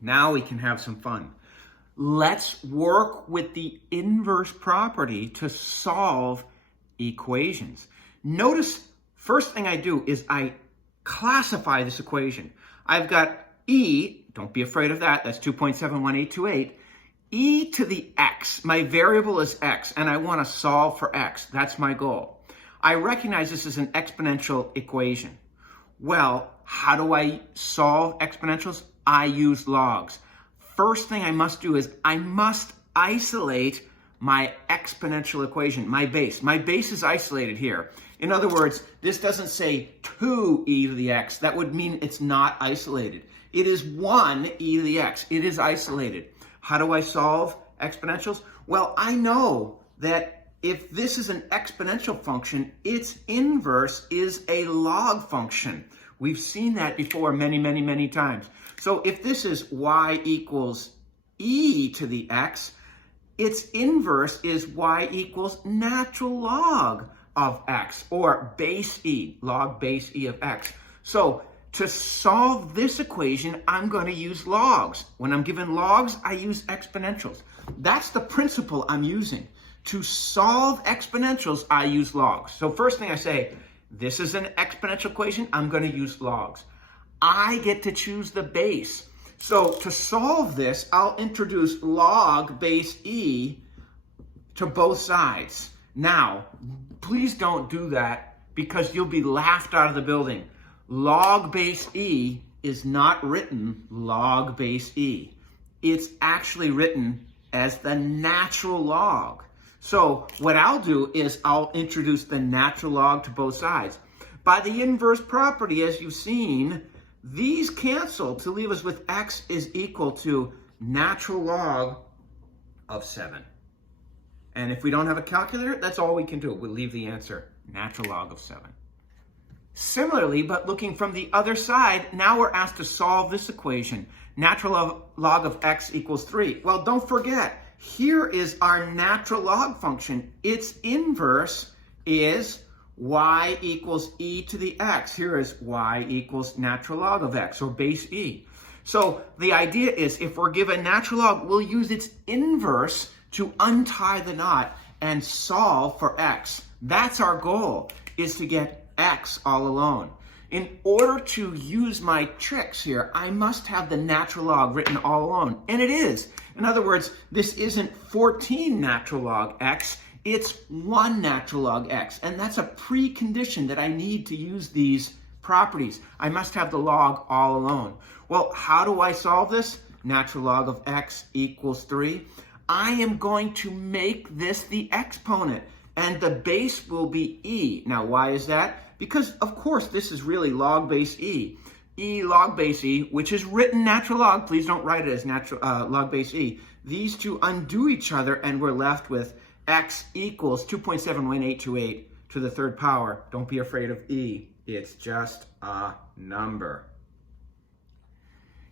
Now we can have some fun. Let's work with the inverse property to solve equations. Notice, first thing I do is I classify this equation. I've got e, don't be afraid of that, that's 2.71828, e to the x. My variable is x, and I want to solve for x. That's my goal. I recognize this is an exponential equation. Well, how do I solve exponentials? I use logs. First thing I must do is I must isolate my exponential equation, my base. My base is isolated here. In other words, this doesn't say 2e to the x. That would mean it's not isolated. It is 1e to the x. It is isolated. How do I solve exponentials? Well, I know that if this is an exponential function, its inverse is a log function. We've seen that before many times. So if this is y equals e to the x, its inverse is y equals natural log of x, or base e, log base e of x. So to solve this equation, I'm going to use logs. When I'm given logs, I use exponentials. That's the principle I'm using. To solve exponentials, I use logs. So first thing I say, this is an exponential equation, I'm going to use logs. I get to choose the base. So to solve this, I'll introduce log base e to both sides. Now, please don't do that because you'll be laughed out of the building. Log base e is not written log base e. It's actually written as the natural log. So what I'll do is I'll introduce the natural log to both sides. By the inverse property, as you've seen, these cancel to leave us with x is equal to natural log of 7. And if we don't have a calculator, that's all we can do. We'll leave the answer, natural log of 7. Similarly, but looking from the other side, now we're asked to solve this equation. Natural log of x equals 3. Well, don't forget, here is our natural log function. Its inverse is y equals e to the x. Here is y equals natural log of x, or base e. So the idea is if we're given natural log, we'll use its inverse to untie the knot and solve for x. That's our goal, is to get x all alone. In order to use my tricks here, I must have the natural log written all alone. And it is. In other words, this isn't 14 natural log x, it's 1 natural log x. And that's a precondition that I need to use these properties. I must have the log all alone. Well, how do I solve this? Natural log of x equals 3. I am going to make this the exponent, and the base will be e. Now, why is that? Because, of course, this is really log base e. E log base e, which is written natural log. Please don't write it as natural log base e. These two undo each other, and we're left with x equals 2.71828 to the third power. Don't be afraid of e. It's just a number.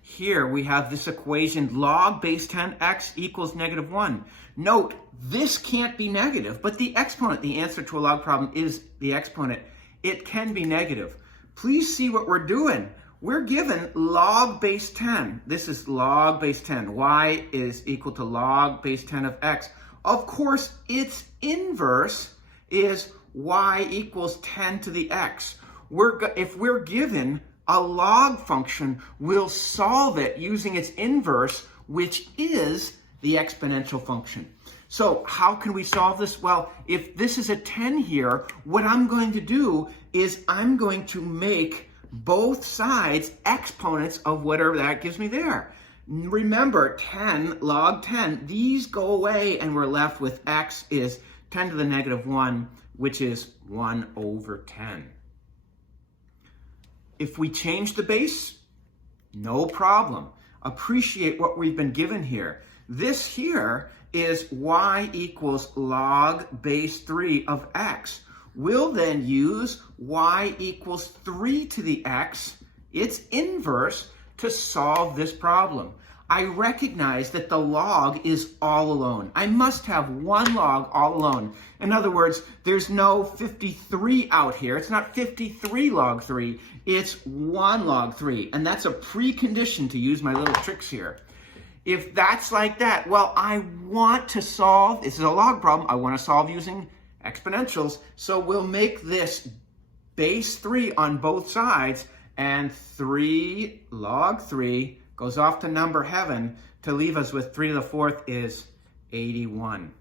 Here we have this equation, log base 10x equals -1. Note, this can't be negative, but the exponent, the answer to a log problem, is the exponent. It can be negative. Please see what we're doing. We're given log base 10. This is log base 10. Y is equal to log base 10 of x. Of course, its inverse is y equals 10 to the x. If we're given a log function, we'll solve it using its inverse, which is the exponential function. So how can we solve this? Well, if this is a 10 here, what I'm going to do is I'm going to make both sides exponents of whatever that gives me there. Remember, 10, log 10, these go away and we're left with x is 10 to the -1, which is 1 over 10. If we change the base, no problem. Appreciate what we've been given here. This here is y equals log base 3 of x. We'll then use y equals 3 to the x, its inverse, to solve this problem. I recognize that the log is all alone. I must have one log all alone. In other words, there's no 53 out here. It's not 53 log 3. It's 1 log 3. And that's a precondition to use my little tricks here. If that's like that, well, I want to solve, this is a log problem, I want to solve using exponentials. So we'll make this base 3 on both sides, and 3 log 3 goes off to number heaven to leave us with 3 to the 4th is 81.